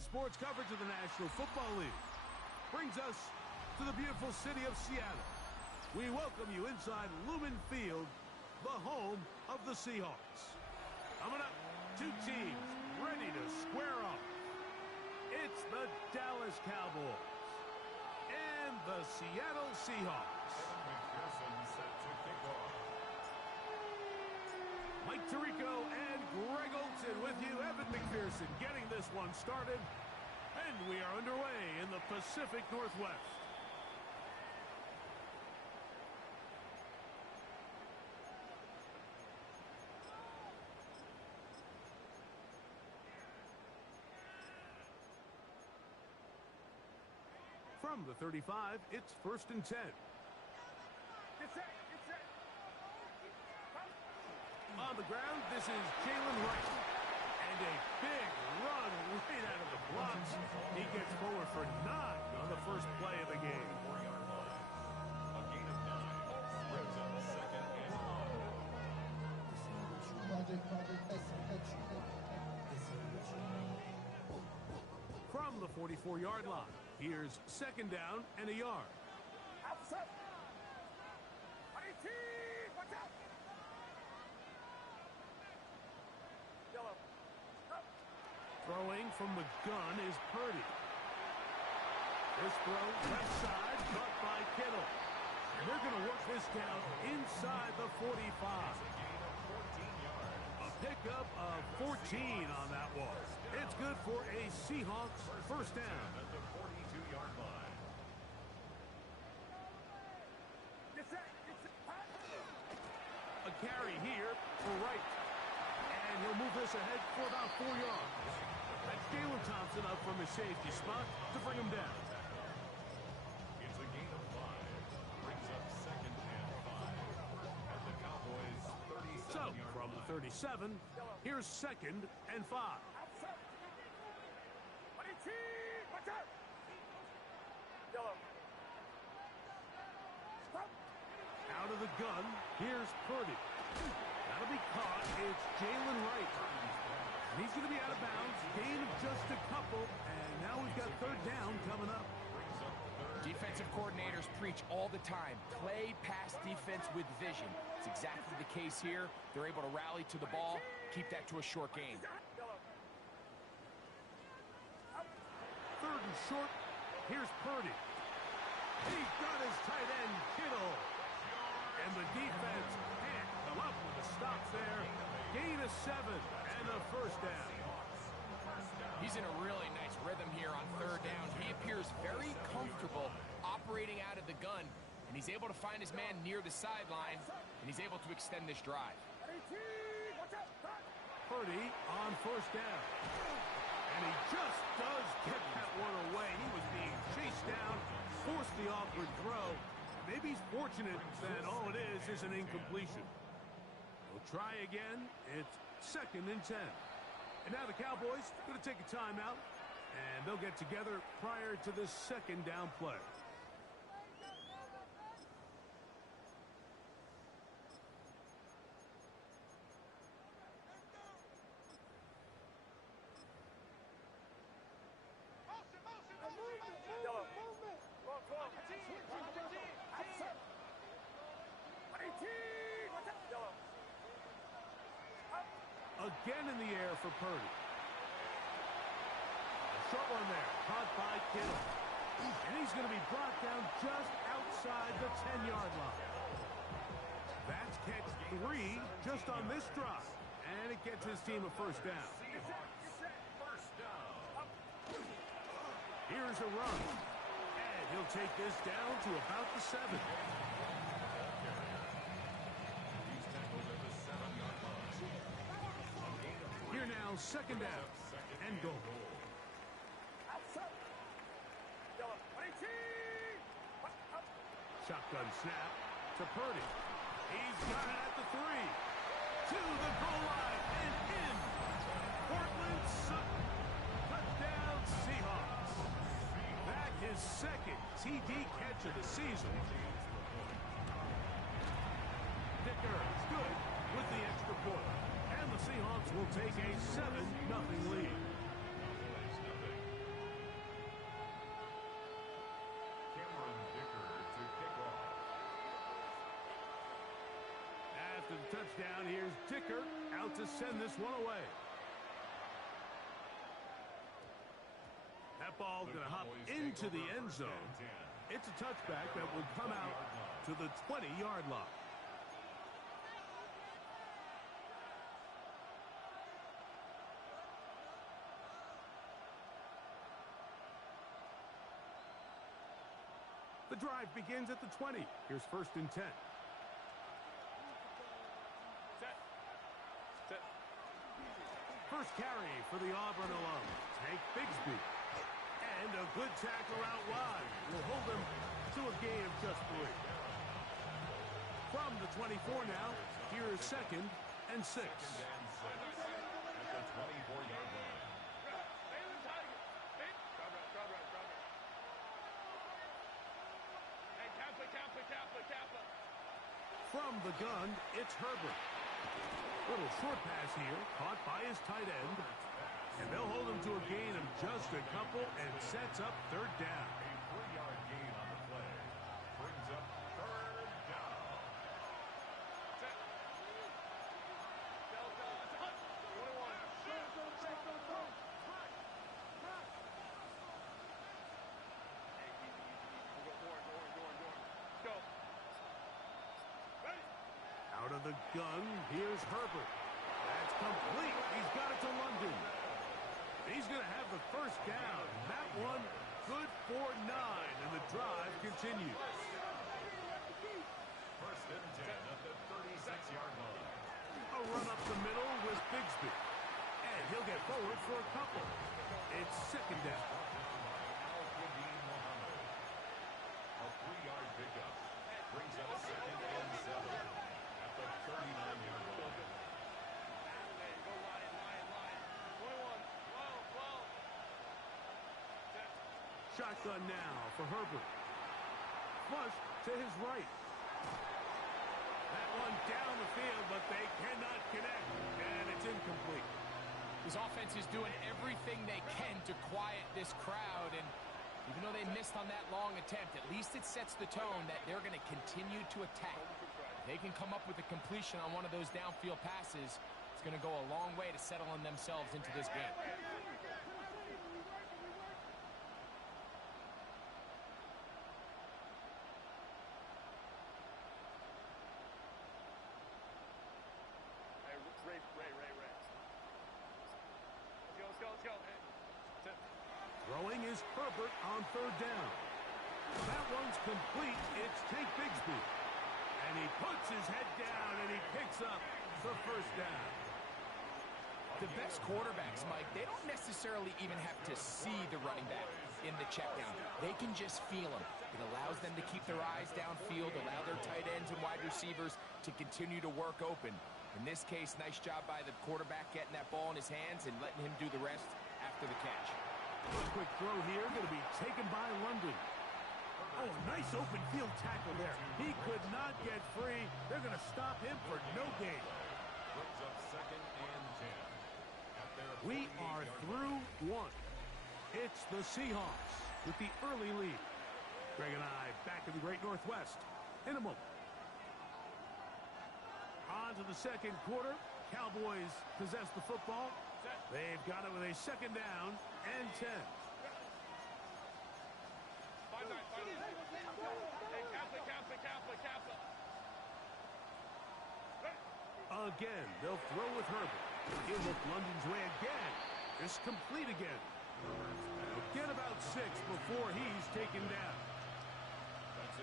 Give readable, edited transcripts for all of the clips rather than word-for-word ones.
Today's sports coverage of the National Football League brings us to the beautiful city of Seattle. We welcome you inside Lumen Field, the home of the Seahawks. Coming up, two teams ready to square off. It's the Dallas Cowboys and the Seattle Seahawks. Mike Tirico and Greg Olson with you. Evan McPherson getting this one started. And we are underway in the Pacific Northwest. From the 35, it's 1st and 10. On the ground, this is Jalen Wright. And a big run right out of the blocks. He gets forward for 9 on the first play of the game. A gain of 9 brings up second and 5. From the 44-yard line, here's 2nd down and a yard. Outside. Watch out. Yellow. Throwing from the gun is Purdy. This throw left side, caught by Kittle. And they're going to work this down inside the 45. A pickup of 14 on that one. It's good for a Seahawks first down. At the 42-yard line. A carry here for Wright. And he'll move this ahead for about 4 yards. That's Jalen Thompson up from his safety spot to bring him down. It's a gain of 5. Brings up second and 5. At the Cowboys' 37-yard line. So, from the 37, here's 2nd and 5. Watch out. Yellow. Out of the gun, here's Purdy. That'll be caught. It's Jalen Wright. And he's going to be out of bounds. Gain of just a couple. And now we've got 3rd down coming up. Defensive coordinators preach all the time. Play pass defense with vision. It's exactly the case here. They're able to rally to the ball, keep that to a short game. 3rd and short. Here's Purdy. He's got his tight end, Kittle. And the defense can't come up with a stop there. Gain of 7 and a first down. He's in a really nice rhythm here on 3rd down. He appears very comfortable operating out of the gun, and he's able to find his man near the sideline, and he's able to extend this drive. Purdy on 1st down. And he just does get that one away. He was being chased down, forced the awkward throw. Maybe he's fortunate that all it is an incompletion. We'll try again. It's 2nd and 10. And now the Cowboys are going to take a timeout, and they'll get together prior to this 2nd down play. Again in the air for Purdy. A short one there, caught by Kittle. And he's going to be brought down just outside the 10-yard line. That's catch 3 just on this drive. And it gets his team a first down. First down. Here's a run. And he'll take this down to about the 7. He's tackled at the 7-yard line. Here now, 2nd down and goal. Shotgun snap to Purdy. He's got it at the 3. To the goal line and in. Portland Sutton. Touchdown Seahawks. That his 2nd TD catch of the season. Dicker's good with the extra point. And the Seahawks will take a 7-0 lead. touchdown. Here's Dicker out to send this one away. That ball going to hop into the end zone. It's a touchback that will come out to the 20-yard line. The drive begins at the 20. Here's 1st and 10. First carry for the Auburn alum, Tank Bigsby. And a good tackle out wide will hold them to a gain of just 3. From the 24 now, here is 2nd and 6. At the 24-yard line. From the gun, it's Herbert. Little short pass here, caught by his tight end. And they'll hold him to a gain of just a couple and sets up 3rd down. A 3-yard gain on the play. Brings up 3rd down. Out of the gun, here's Herbert. That's complete. He's got it to London. He's going to have the 1st down. That one good for 9, and the drive continues. 1st and 10 at the 36-yard line. A run up the middle with Bigsby. And he'll get forward for a couple. It's 2nd down. A 3-yard pickup. Brings up 2nd and 7 at the 39-yard line. Shotgun now for Herbert. Flush to his right. That one down the field, but they cannot connect, and it's incomplete. His offense is doing everything they can to quiet this crowd, and even though they missed on that long attempt, at least it sets the tone that they're going to continue to attack. If they can come up with a completion on one of those downfield passes, it's going to go a long way to settling themselves into this game. Throwing is Herbert on 3rd down. That one's complete. It's Tank Bigsby. And he puts his head down and he picks up the 1st down. The best quarterbacks, Mike, they don't necessarily even have to see the running back in the check down. They can just feel him. It allows them to keep their eyes downfield, allow their tight ends and wide receivers to continue to work open. In this case, nice job by the quarterback getting that ball in his hands and letting him do the rest after the catch. A quick throw here, going to be taken by London. Oh, a nice open field tackle there. He could not get free. They're going to stop him for no gain. Brings up 2nd and 10. We are through 1. It's the Seahawks with the early lead. Greg and I back in the Great Northwest in a moment. On to the 2nd quarter. Cowboys possess the football. They've got it with a 2nd down and 10. Again, they'll throw with Herbert. He'll look London's way again. It's complete again. They'll get about 6 before he's taken down.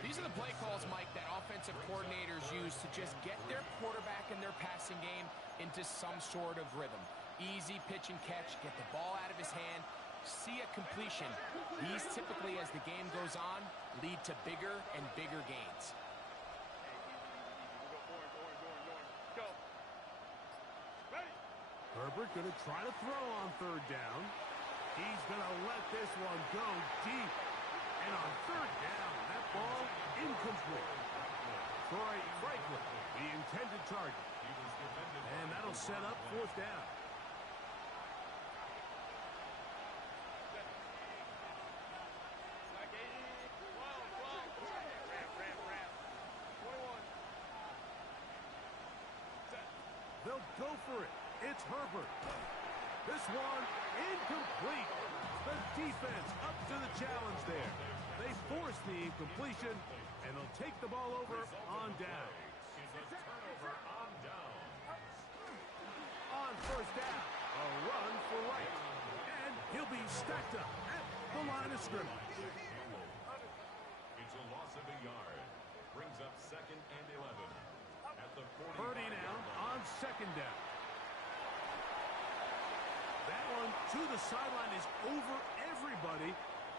These are the play calls, Mike, that offensive coordinators use to just get their quarterback and their passing game into some sort of rhythm. Easy pitch and catch, get the ball out of his hand, see a completion. These typically, as the game goes on, lead to bigger and bigger gains. Herbert going to try to throw on 3rd down. He's going to let this one go deep. And on 3rd down, that ball incomplete. Troy Franklin, the intended target. And that'll set up 4th down. go for it. It's Herbert. This one incomplete. The defense up to the challenge there. They force the incompletion, and they'll take the ball over on down. Is a turnover on down. On first down, a run for right. And he'll be stacked up at the line of scrimmage. It's a loss of a yard. Brings up 2nd and 11. At the 40. Purdy now on second down. That one to the sideline is over everybody.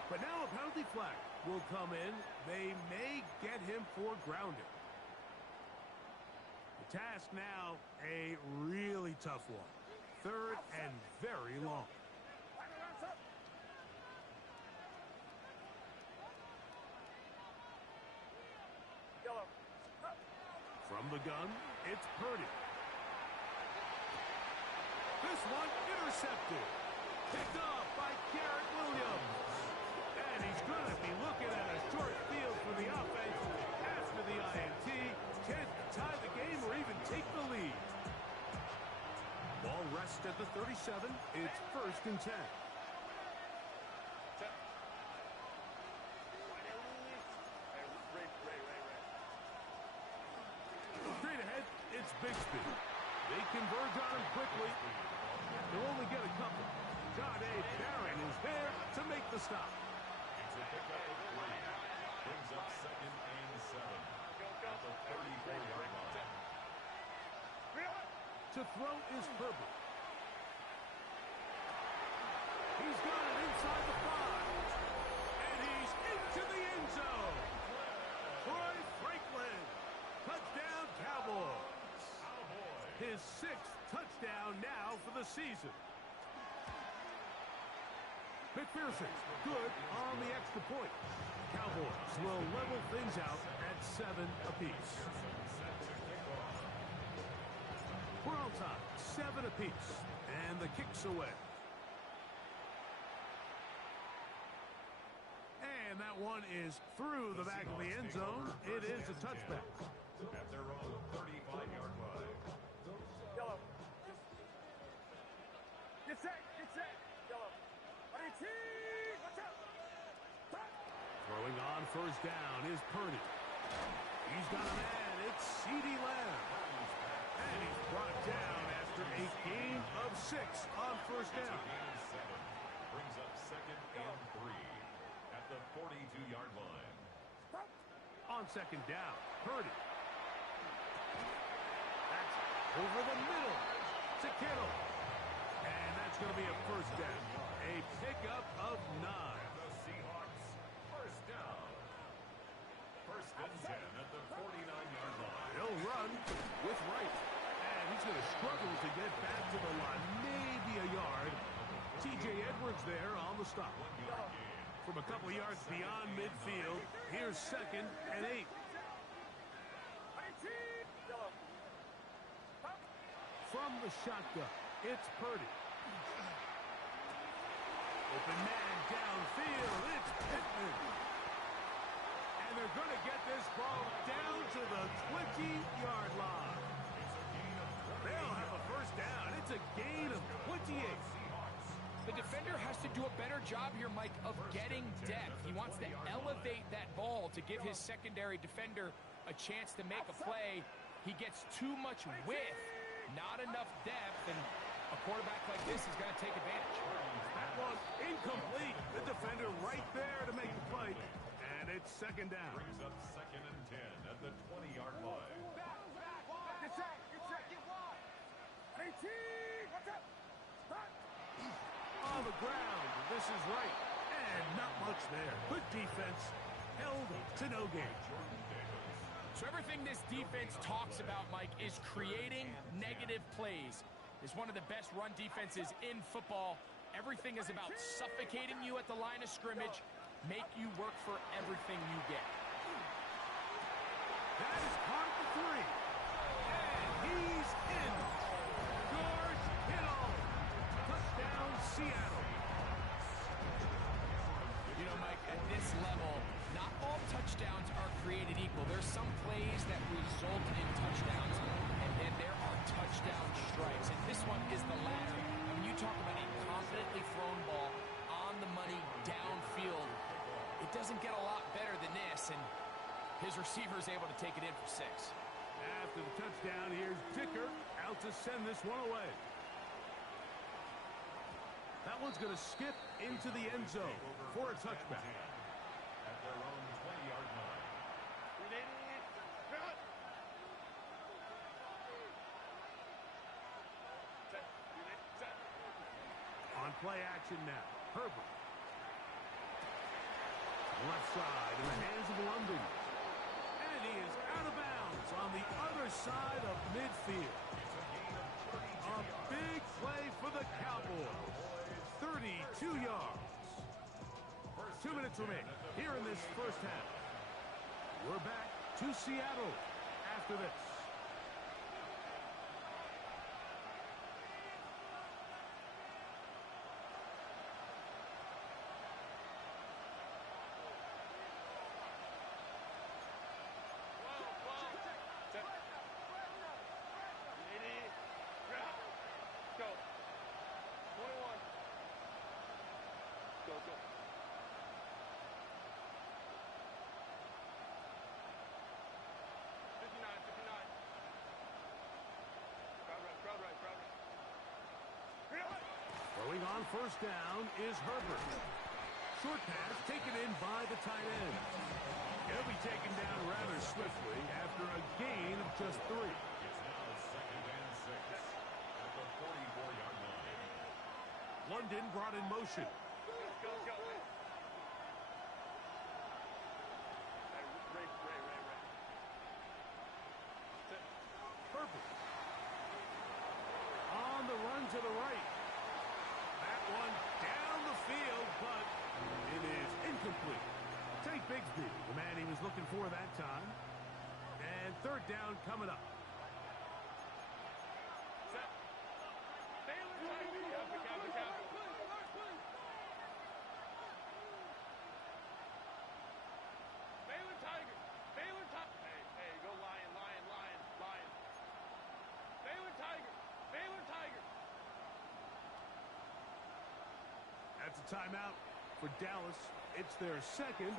But now a penalty flag will come in. They may get him for grounding. The task now, a really tough one. 3rd and very long. From the gun, it's Purdy. This one intercepted. Picked up by Garrett Williams. And he's going to be looking at a short field for the offense after the INT. Can't tie the game or even take the lead. Ball rests at the 37. It's 1st and 10. Straight ahead, it's Bigsby. They converge on him quickly. They'll only get a couple. John A. Barron is there to make the stop. It's a pickup of 3. Brings up 2nd and 7. At the 34-yard line. To throw is Herbert. He's got it inside the 5. And he's into the end zone. Troy Franklin. Touchdown, Cowboys. His 6th touchdown now for the season. McPherson, good on the extra point. Cowboys will level things out at 7 apiece. We're on top, 7 apiece, and the kick's away. And that one is through the back of the end zone. It is a touchback. At their own 35-yard line. Yellow. Get set. Yellow. Watch out. Throwing on first down is Purdy. He's got a man. It's CeeDee Lamb. And he's brought down after a gain of 6 on first It's a down. gain of 7. Brings up 2nd and 3. At the 42-yard line. On second down, Purdy. That's over the middle to Kittle. And that's going to be a first down. A pickup of 9. The Seahawks first down. 1st and 10 at the 49-yard line. He'll run with right. And he's going to struggle to get back to the line. Maybe a yard. T.J. Edwards there on the stop. 1-yard gain. From a couple yards beyond midfield, here's 2nd and 8. From the shotgun, it's Purdy. Open man downfield, it's Pittman. And they're going to get this ball down to the 20-yard line. They'll have a first down. It's a gain of 28. The defender has to do a better job here, Mike, of getting depth. He wants to elevate that ball to give his secondary defender a chance to make a play. He gets too much width, not enough depth, and a quarterback like this is going to take advantage. That one incomplete. The defender right there to make the play. And it's 2nd down. Brings up 2nd and 10 at the 20-yard line. Get set. Watch out. On the ground, this is right. And not much there. Good defense. Held to no gain. So everything this defense talks about, Mike, is creating negative plays. It's one of the best run defenses in football. Everything is about suffocating you at the line of scrimmage, make you work for everything you get. That is caught for 3. And he's in. George Kittle. Touchdown, Seattle. You know, Mike, at this level, not all touchdowns are created equal. There's some plays that result in touchdowns, and then there are touchdown strikes, and this one is the latter. When you talk about a confidently thrown ball on the money downfield, it doesn't get a lot better than this, and his receiver is able to take it in for 6. After the touchdown, here's Dicker out to send this one away. That one's going to skip into the end zone for a touchback. At their own 20-yard line. On play action now, Herbert. Left side in the hands of London. And he is out of bounds on the other side of midfield. A big play for the Cowboys. 32 yards. 2 minutes remaining here in this first half. We're back to Seattle after this. Throwing on first down is Herbert. Short pass taken in by the tight end. He'll be taken down rather swiftly after a gain of just 3. It's now 2nd and 6 at the 44-yard line. London brought in motion. Herbert. On the run to the right. That one down the field, but it is incomplete. Take Bigsby, the man he was looking for that time. And third down coming up. That's a timeout for Dallas. It's their second.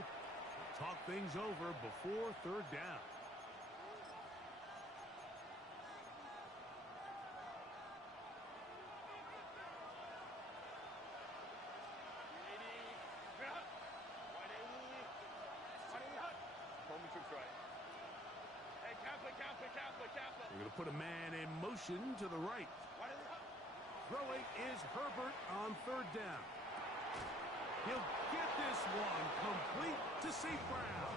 Talk things over before third down. We're going to put a man in motion to the right. Throwing is Herbert on third down. He'll get this one complete to St. Brown.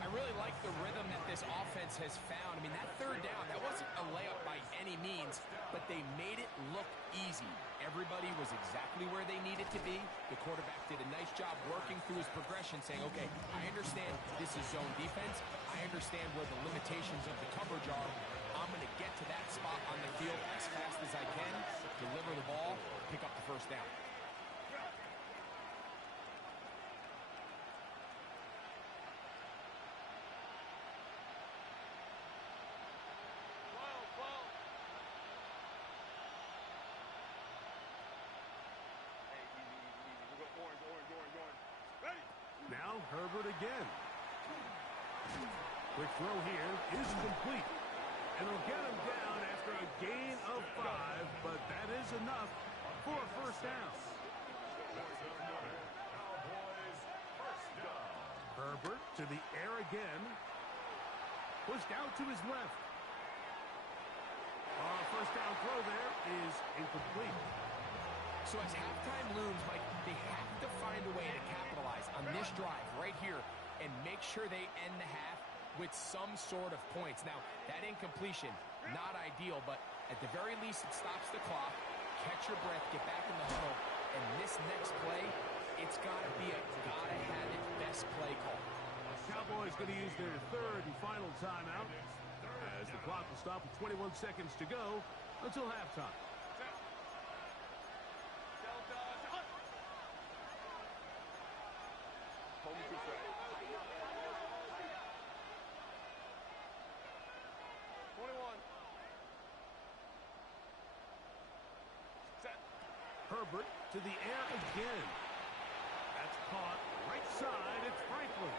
I really like the rhythm that this offense has found. I mean, that third down, that wasn't a layup by any means, but they made it look easy. Everybody was exactly where they needed to be. The quarterback did a nice job working through his progression, saying, okay, I understand this is zone defense. I understand where the limitations of the coverage are. I'm going to get to that spot on the field as fast as I can, deliver the ball, pick up the first down. Now Herbert again. Quick throw here is complete. And he'll get him down after a gain of 5, but that is enough for a first down. Cowboys first down. Herbert to the air again. Pushed out to his left. First down throw there is incomplete. So as halftime looms, Mike, they have to find a way to capitalize on this drive right here and make sure they end the half with some sort of points. Now, that incompletion, not ideal, but at the very least, it stops the clock. Catch your breath, get back in the huddle, and this next play, it's got to be a gotta-have-it best play call. Cowboys going to use their third and final timeout as the clock will stop with 21 seconds to go until halftime. Herbert to the air again. That's caught right side. It's Franklin.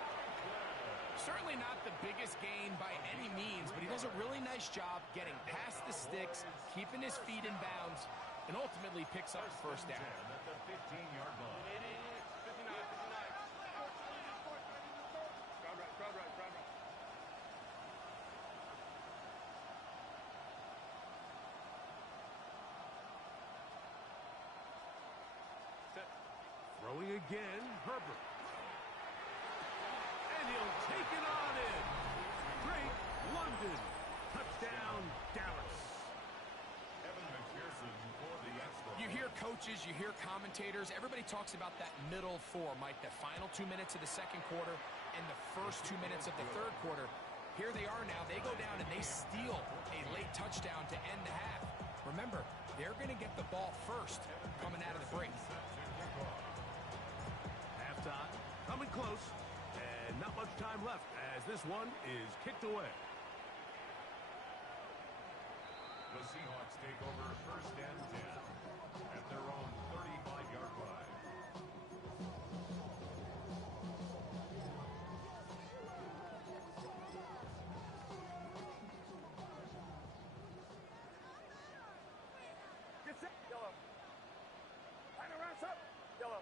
Certainly not the biggest gain by any means, but he does a really nice job getting past the sticks, keeping his feet in bounds, and ultimately picks up the first down. At the 15-yard line. 59. Crowd right. Throwing again, Herbert. And he'll take it on in. Great London. Touchdown, Dallas. Evan McPherson for the extra. You hear coaches, you hear commentators, everybody talks about that middle four, Mike, the final 2 minutes of the second quarter and the first 2 minutes of the third quarter. Here they are now. They go down and they steal a late touchdown to end the half. Remember, they're going to get the ball first coming out of the break. Halftime, coming close, and not much time left as this one is kicked away. The Seahawks take over first and 10 at their own 35-yard line. Get set. Yellow. Line around, up. Yellow.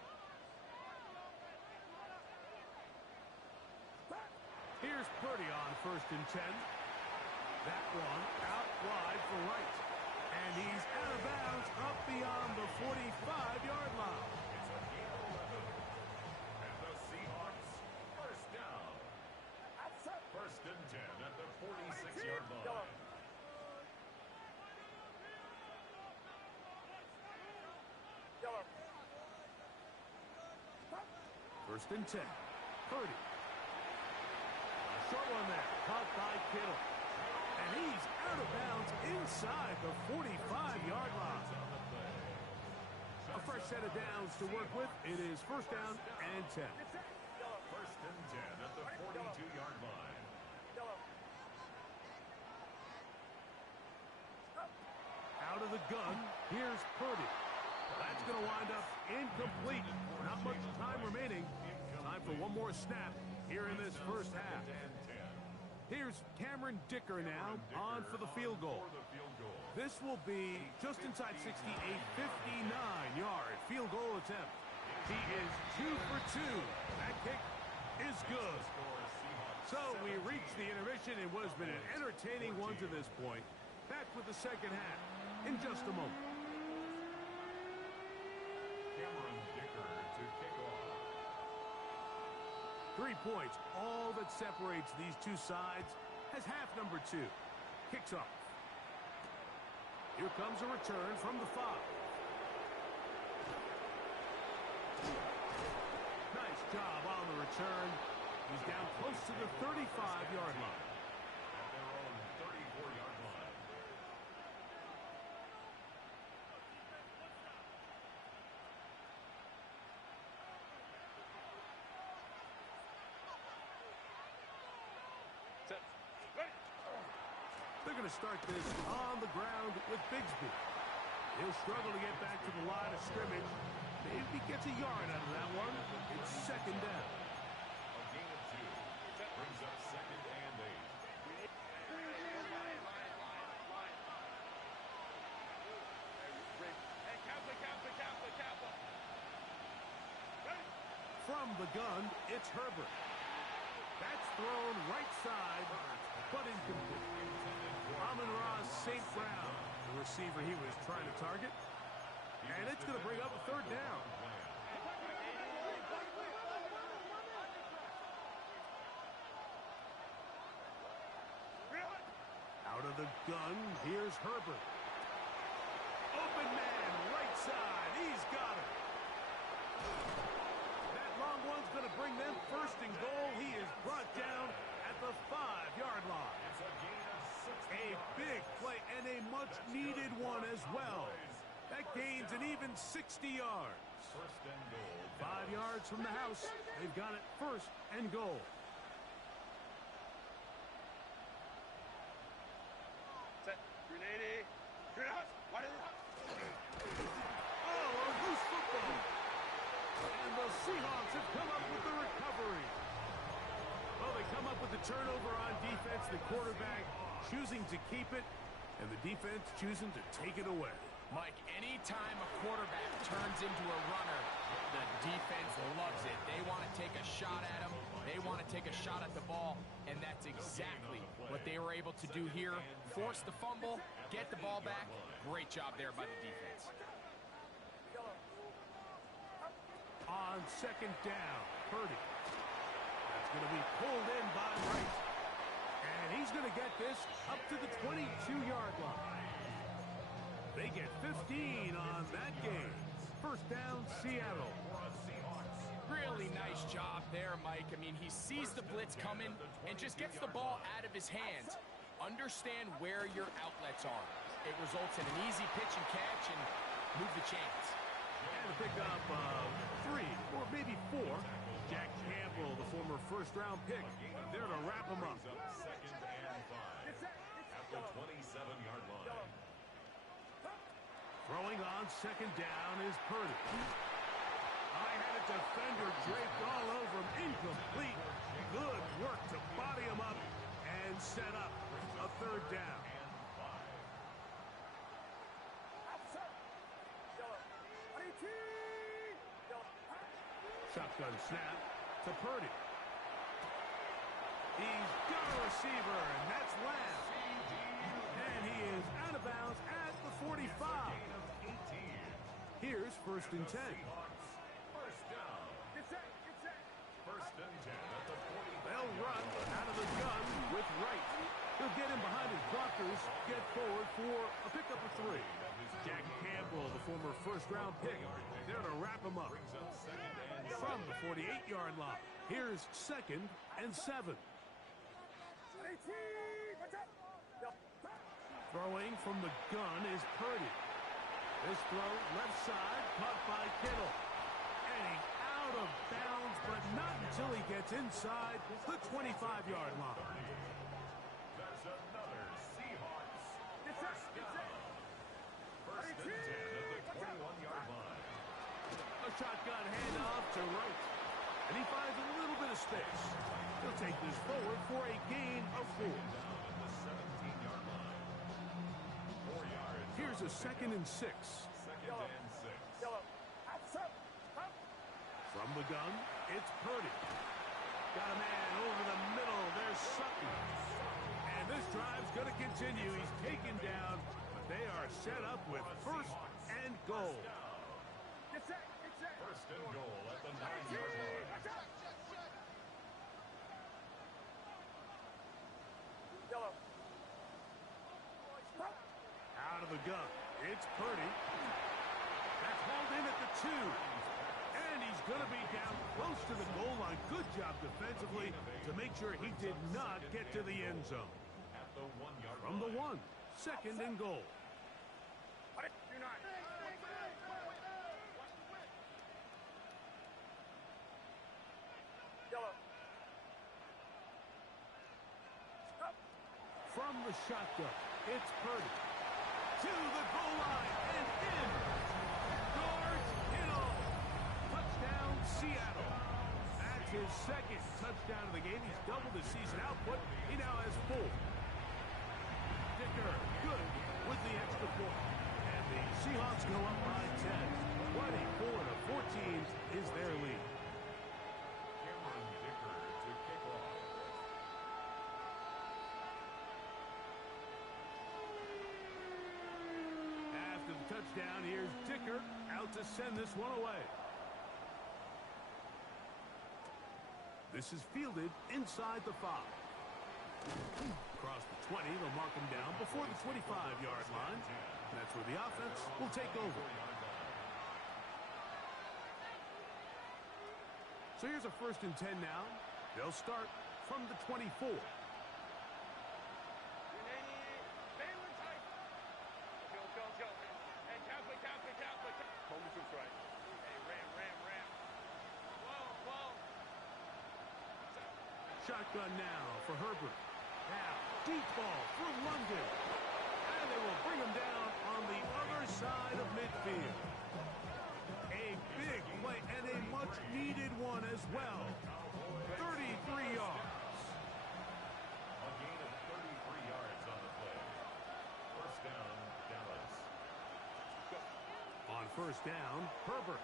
Here's Purdy on first and 10. That one out wide for Wright. And he's out of bounds up beyond the 45-yard line. It's a gain of 11. And the Seahawks first down. First and 10 at the 46-yard line. Yellow. First and 10. Purdy. A short one there. Caught by Kittle. And he's out of bounds inside the 45-yard line. A fresh set of downs to work with. It is first down and 10. First and 10 at the 42-yard line. Out of the gun, here's Purdy. That's going to wind up incomplete. Not much time remaining. Time for one more snap here in this first half. Here's Cameron Dicker now on for the field goal. This will be just inside 60, a 59-yard field goal attempt. He is 2 for 2. That kick is good. So we reach the intermission. It was been an entertaining one to this point. Back with the second half in just a moment. Cameron Dicker to kick off. 3 points, all that separates these two sides, as half number 2 kicks off. Here comes a return from the 5. Nice job on the return. He's down close to the 35-yard line. At their own 34-yard line. They're going to start this on the ground with Bigsby. He'll struggle to get back to the line of scrimmage. Maybe he gets a yard out of that one. It's second down. A gain of 2. Brings up second and 8. From the gun, it's Herbert. That's thrown right side, but incomplete. Amon-Ra St. Brown, the receiver he was trying to target. And it's going to bring up a third down. Out of the gun, here's Herbert. Open man, right side. He's got it. That long one's going to bring them first and goal. He is brought down at the 5-yard line. It's a gain of 6. A big play and a much-needed one as well. That gains an even 60 yards. First and goal. 5 yards from the house. They've got it first and goal. Set. 380. Oh, Oh, a loose Seahawks have come up with the recovery. Well, they come up with the turnover on defense. The quarterback choosing to keep it, and the defense choosing to take it away. Mike, anytime a quarterback turns into a runner, the defense loves it. They want to take a shot at him. They want to take a shot at the ball, and that's exactly what they were able to do here. Force the fumble, get the ball back. Great job there by the defense. On second down, Purdy. That's going to be pulled in by Wright. And he's going to get this up to the 22-yard line. They get 15 on that game. First down, Seattle. Really nice job there, Mike. I mean, he sees the blitz coming and just gets the ball out of his hands. Understand where your outlets are. It results in an easy pitch and catch and move the chains. And a pickup of 3 or maybe 4. Jack Campbell, the former first-round pick, there to wrap him up. Second and 5 at the 27-yard line. Throwing on second down is Purdy. I had a defender draped all over him. Incomplete. Good work to body him up and set up a third down. Shotgun snap to Purdy. He's got a receiver, and that's Lamb. And he is out of bounds at the 45. Here's first and 10. First down. First and 10 at the 40. They'll run out of the gun with Wright. He'll get him behind his blockers, get forward for a pickup of 3. Jack Campbell, the former first-round pick, there to wrap him up. From the 48-yard line, here's second and 7. Throwing from the gun is Purdy. This throw left side, caught by Kittle. And he's out of bounds, but not until he gets inside the 25-yard line. That's another Seahawks. First down. First and 10 at the 21-yard line. A shotgun handoff to Wright. And he finds a little bit of space. He'll take this forward for a gain of 4. Down at the 17-yard line. 4 yards. Here's a second and 6. Second and 6. From the gun, it's Purdy. Got a man over the middle. There's Sutton. And this drive's going to continue. He's taken down, but they are set up with first and goal. First and goal at the 9-yard line. Out of the gun, it's Purdy. That's hauled in at the 2. And he's going to be down close to the goal line. Good job defensively to make sure he did not get to the end zone. At the 1-yard From the line. 1, second and goal. From the shotgun, it's Purdy. To the goal line and in. George Kittle. Touchdown, Seattle. That's his second touchdown of the game. He's doubled his season output. He now has 4. Dicker, good with the extra point. And the Seahawks go up by 10. 24-14 is their lead. Cameron Dicker to kick off. After the touchdown, here's Dicker out to send this one away. This is fielded inside the 5. Across the 20, they'll mark him down before the 25-yard line. And that's where the offense will take over. So here's a first and 10 now. They'll start from the 24. Shotgun now for Herbert. Now, deep ball for London. And they will bring him down on the other side of midfield. A big play and a much-needed one as well. 33 yards. A gain of 33 yards on the play. First down, Dallas. On first down, Herbert.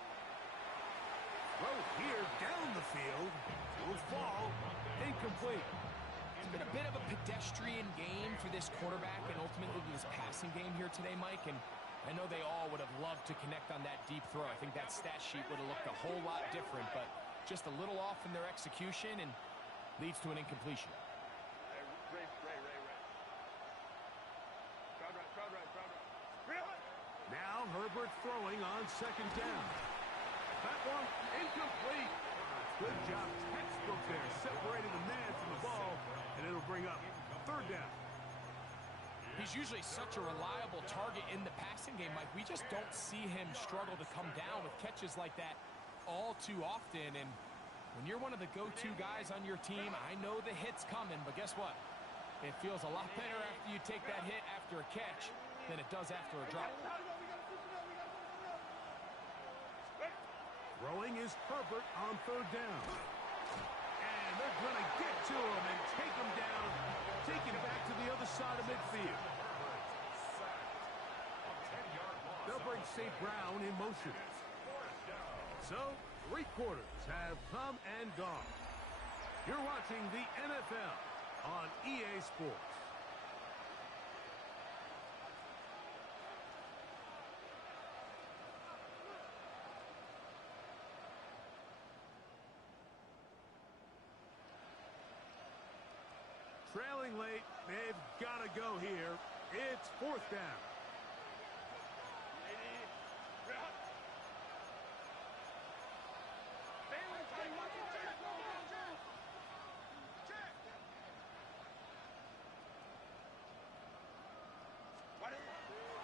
Throw here down the field. Will fall. Incomplete. It's been a bit of a pedestrian game for this quarterback and ultimately this passing game here today, Mike. And I know they all would have loved to connect on that deep throw. I think that stat sheet would have looked a whole lot different, but just a little off in their execution and leads to an incompletion. Ray. Crowd right. Now Herbert throwing on second down. That one incomplete. Good job, textbook there, separating the man from the ball, and it'll bring up third down. He's usually such a reliable target in the passing game, Mike. We just don't see him struggle to come down with catches like that all too often. And when you're one of the go-to guys on your team, I know the hit's coming, but guess what? It feels a lot better after you take that hit after a catch than it does after a drop. Throwing is Herbert on third down. And they're going to get to him and take him down, take him back to the other side of midfield. They'll bring St. Brown in motion. So, three quarters have come and gone. You're watching the NFL on EA Sports. Trailing late, they've got to go here. It's fourth down.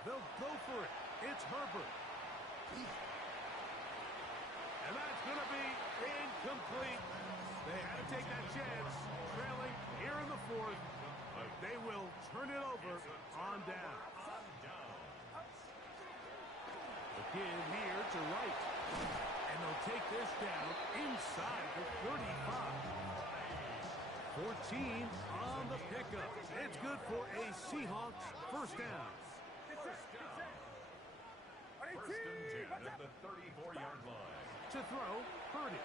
They'll go for it. It's Herbert. And that's going to be incomplete. They had to take that chance. Trailing here in the fourth. They will turn it over on down. The give here to Wright. And they'll take this down inside the 35. 14 on the pickup. It's good for a Seahawks first down. First and 10 at the 34-yard line. To throw, Purdy.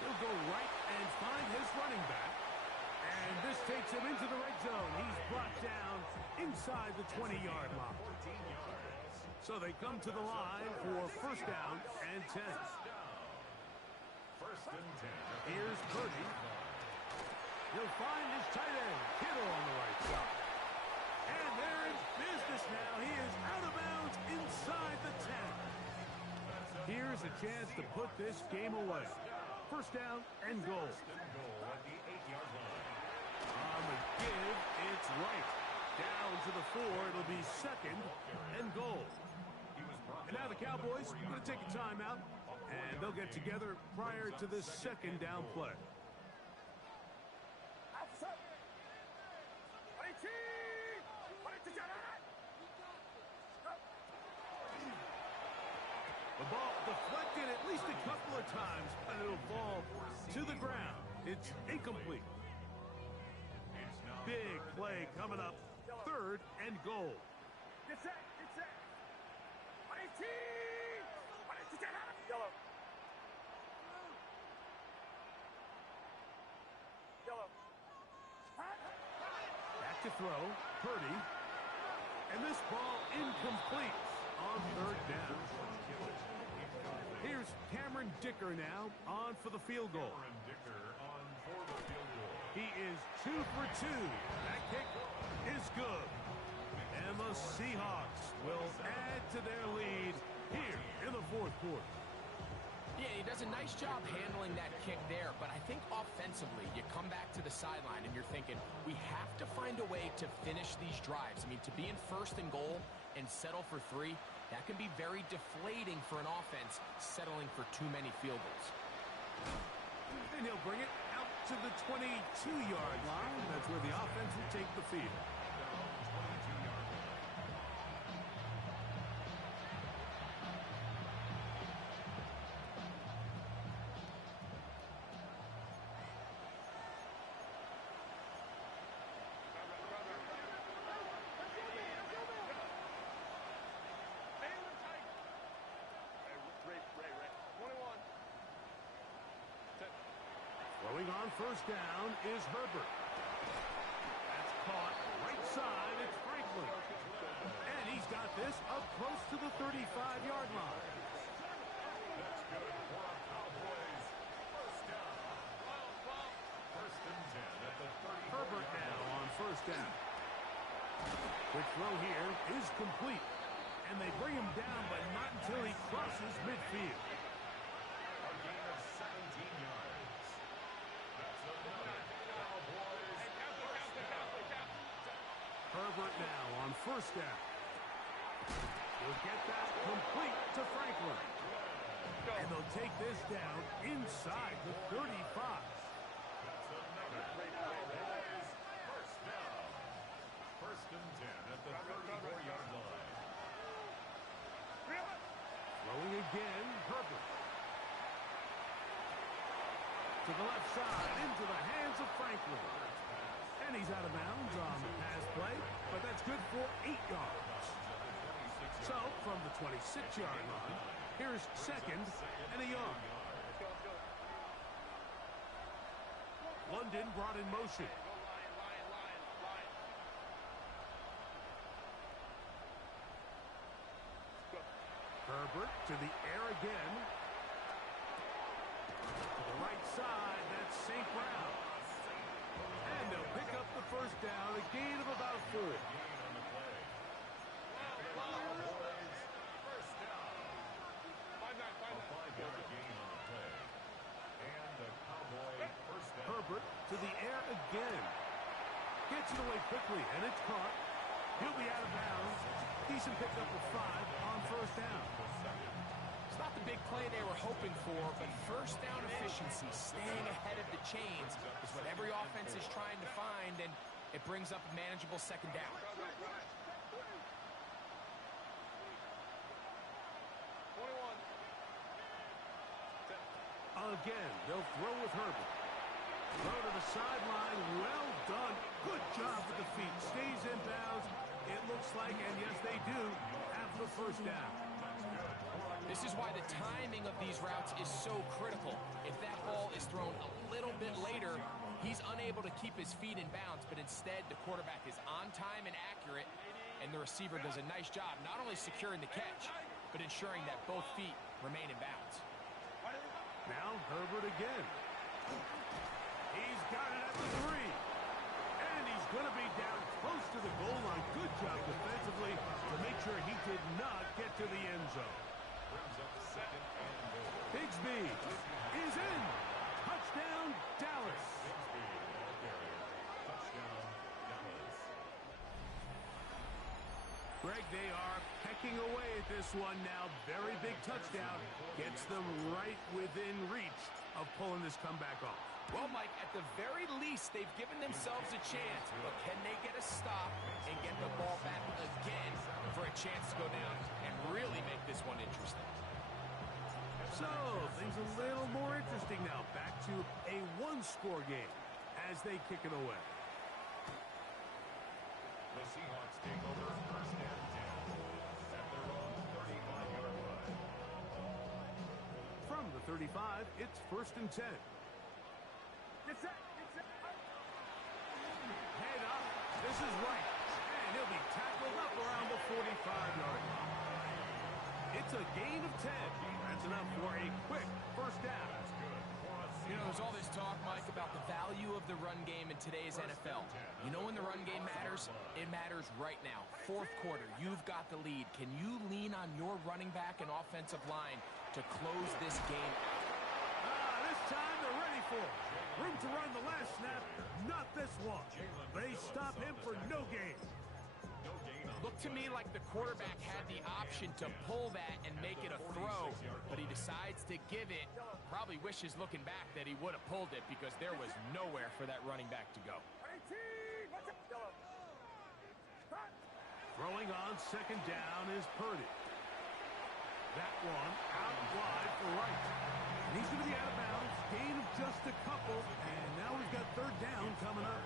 He'll go right and find his running back. And this takes him into the red zone. He's brought down inside the 20-yard line. So they come to the line for first down and 10. First and 10. Here's Purdy. He'll find his tight end, Kittle, on the right side. And they're in business now. He is out of bounds inside the 10. Here's a chance to put this game away. First down and goal. At the 8-yard line. On the give, it's right. Down to the 4. It'll be second and goal. And now the Cowboys are going to take a timeout, and they'll get together prior to this second down play. The ball deflected at least a couple of times, but it'll fall to the ground. It's incomplete. Big play coming up. Third and goal. Get set. Yellow. Back to throw. Purdy. And this ball incomplete on third down. Here's Cameron Dicker now on for the field goal. He is 2 for 2. That kick is good. And the Seahawks will add to their lead here in the fourth quarter. Yeah, he does a nice job handling that kick there, but I think offensively, you come back to the sideline and you're thinking, we have to find a way to finish these drives. I mean, to be in first and goal and settle for 3, that can be very deflating for an offense settling for too many field goals. And he'll bring it out to the 22-yard line. That's where the offense will take the field. Throwing on first down is Herbert. That's caught right side. It's Franklin. And he's got this up close to the 35-yard line. That's good for a Cowboys first down. First and 10 at the 30. Herbert now on first down. Quick throw here is complete. And they bring him down, but not until he crosses midfield. A gain of 17 yards. That's another Cowboys first down. Herbert now on first down. He'll get that complete to Franklin. And they'll take this down inside the 35. That's another Cowboys first down. First and 10 at the 34-yard line. Throwing again, Herbert. To the left side, into the hands of Franklin. And he's out of bounds on the pass play, but that's good for 8 yards. So, from the 26-yard line, here's second and a yard. London brought in motion. Herbert to the air again. To the right side, that's St. Brown. And they'll pick up the first down, a gain of about 4. Herbert to the air again. Gets it away quickly, and it's caught. He'll be out of bounds. Decent pickup of 5 on first down. It's not the big play they were hoping for, but first down efficiency, staying ahead of the chains, is what every offense is trying to find, and it brings up a manageable second down. Again, they'll throw with Herbert. Throw to the sideline. Well done. Good job with the feet. Stays in bounds. It looks like, and yes, they do, have the first down. This is why the timing of these routes is so critical. If that ball is thrown a little bit later, he's unable to keep his feet in bounds, but instead the quarterback is on time and accurate, and the receiver does a nice job not only securing the catch, but ensuring that both feet remain in bounds. Now Herbert again. He's got it at the 3. And he's going to be down close to the goal line. Good job defensively to make sure he did not get to the end zone. Bigsby is in. Touchdown, Dallas. Greg, they are pecking away at this one now. Very big touchdown. Gets them right within reach of pulling this comeback off. Well, Mike, at the very least, they've given themselves a chance. But can they get a stop and get the ball back again for a chance to go down and really make this one interesting? So, things a little more interesting now. Back to a one-score game as they kick it away. The Seahawks take over first and 10 at their own 35-yard line. From the 35, it's first and 10. Get set. Head up. This is right. And he'll be tackled up around the 45-yard line. It's a gain of 10. That's enough for a quick first down. You know, there's all this talk, Mike, about the value of the run game in today's NFL. You know when the run game matters? It matters right now. Fourth quarter, you've got the lead. Can you lean on your running back and offensive line to close this game out? This time they're ready for it. Room to run the last snap, not this one. They stop him for no gain. Looked to me like the quarterback had the option to pull that and make it a throw, but he decides to give it. Probably wishes looking back that he would have pulled it because there was nowhere for that running back to go. Throwing on second down is Purdy. That one out wide for right. And he's going to be out of bounds. Gain of just a couple. And now we've got third down coming up.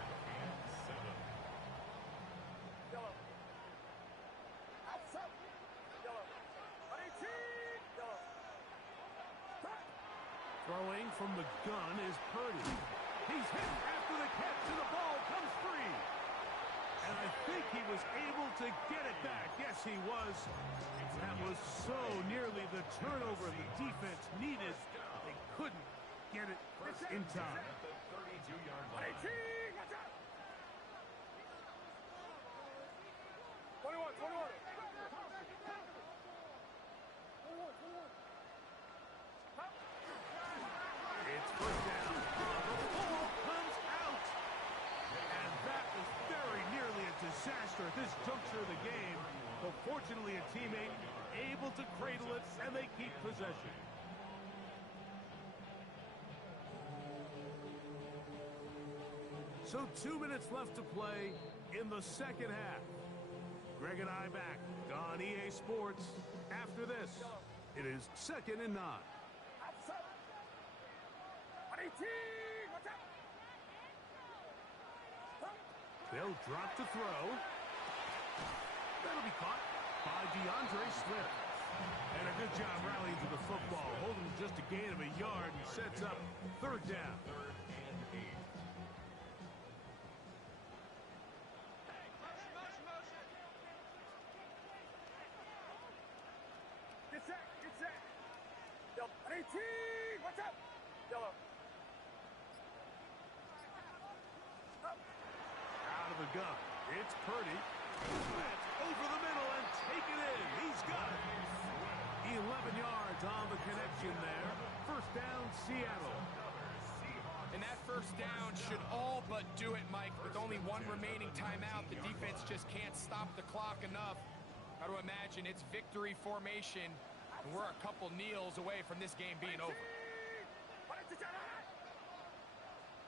Throwing from the gun is Purdy. He's hit after the catch, and the ball comes free. And I think he was able to get it back. Yes, he was. That was so nearly the turnover the defense needed. They couldn't get it in time. At the 32-yard line. 21. It's first down. The ball comes out. And that was very nearly a disaster at this juncture of the game. But fortunately, a teammate able to cradle it, and they keep possession. So 2 minutes left to play in the second half. Greg and I back on EA Sports. After this, it is 2nd and 9. They'll drop to throw. That'll be caught by DeAndre Swift. And a good job rallying to the football, holding just a gain of a yard and sets up 3rd down. 3rd and 8. Get set. Yo, 18. Watch out. Yellow. Out of the gun. It's Purdy. That's over the middle and taken in. He's got it. 11 yards on the connection there. 1st down, Seattle. And that 1st down should all but do it, Mike. With only one remaining timeout, the defense just can't stop the clock enough. Got to imagine it's victory formation, and we're a couple kneels away from this game being over.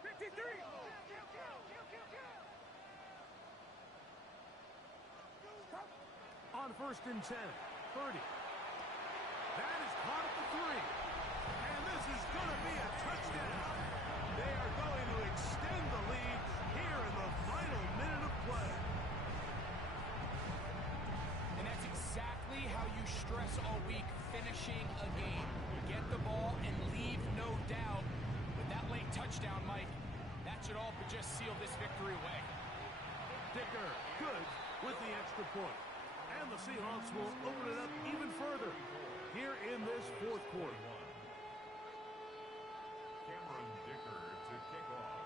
53. On 1st and 10, Purdy. That is caught at the 3. And this is going to be a touchdown. They are going to extend the lead here in the final minute of play. And that's exactly how you stress all week, finishing a game. Get the ball and leave no doubt. With that late touchdown, Mike, that should all but just seal this victory away. Dicker, good with the extra point. And the Seahawks will open it up even further here in this 4th quarter. Cameron Dicker to kick off.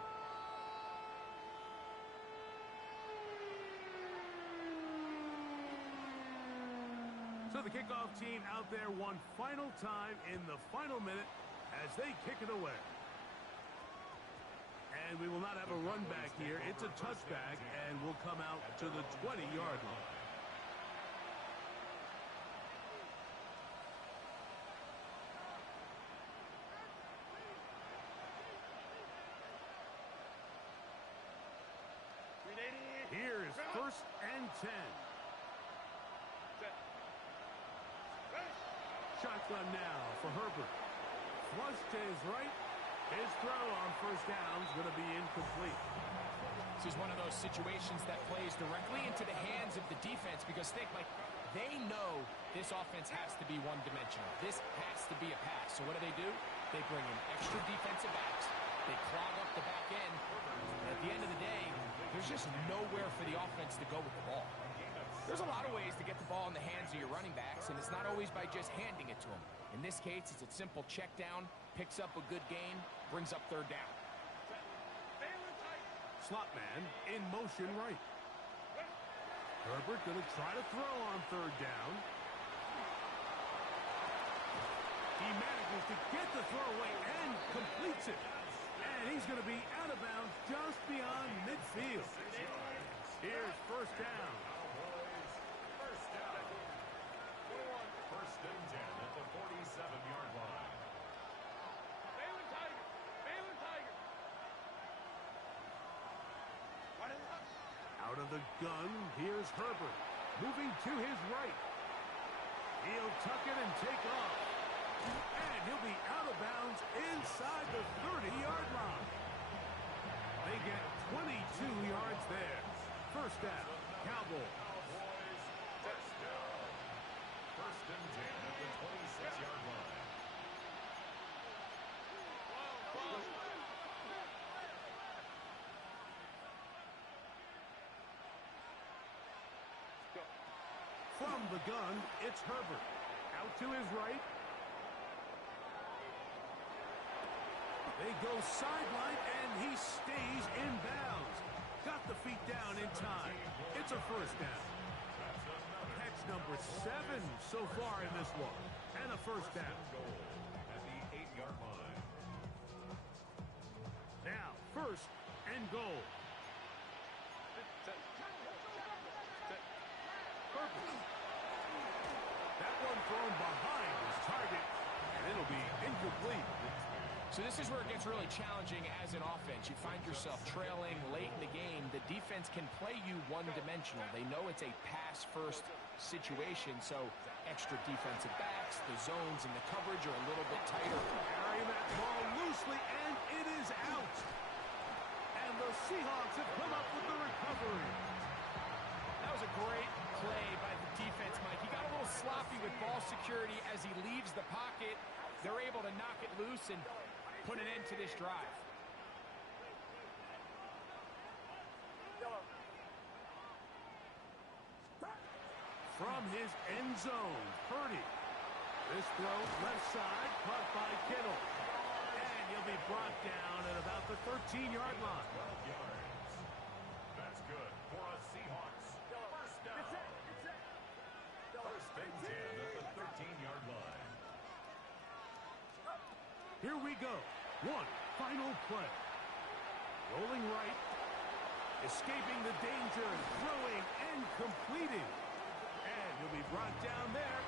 So the kickoff team out there one final time in the final minute as they kick it away. And we will not have a run back here. It's a touchback and will come out to the 20-yard line. Here is 1st and 10. Shotgun now for Herbert. Flush to his right. His throw on 1st down is going to be incomplete. This is one of those situations that plays directly into the hands of the defense because they know this offense has to be one-dimensional. This has to be a pass. So what do? They bring in extra defensive backs. They clog up the back end. And at the end of the day, there's just nowhere for the offense to go with the ball. There's a lot of ways to get the ball in the hands of your running backs, and it's not always by just handing it to them. In this case, it's a simple check down, picks up a good gain, brings up 3rd down. Slot man in motion right. Herbert going to try to throw on 3rd down. He manages to get the throw away and completes it. And he's going to be out of bounds just beyond midfield. Here's 1st down. 1st and 10 at the 47-yard line. Out of the gun, here's Herbert. Moving to his right. He'll tuck it and take off. And he'll be out of bounds inside the 30-yard line. They get 22 yards there. 1st down, Cowboys. 1st and 10 at the 26-yard line. the gun, it's Herbert. Out to his right. They go sideline, and he stays in bounds. Got the feet down in time. It's a first down. Catch number 7 so far in this one. And a first down. At the 8-yard line. Now, first and goal. Herbert. That one thrown behind his target, and it'll be incomplete. So this is where it gets really challenging as an offense. You find yourself trailing late in the game. The defense can play you one-dimensional. They know it's a pass-first situation, so extra defensive backs, the zones and the coverage are a little bit tighter. Carrying that ball loosely, and it is out. And the Seahawks have come up with the recovery. That was a great play by the defense, Mike. He got a little sloppy with ball security as he leaves the pocket. They're able to knock it loose and put an end to this drive. From his end zone, Purdy. This throw left side, caught by Kittle. And he'll be brought down at about the 13-yard line. 12 yards. That's good for a Seahawks. First down. First and 10 at the 13-yard line. Here we go. One final play. Rolling right. Escaping the danger. Throwing and completing. And he'll be brought down there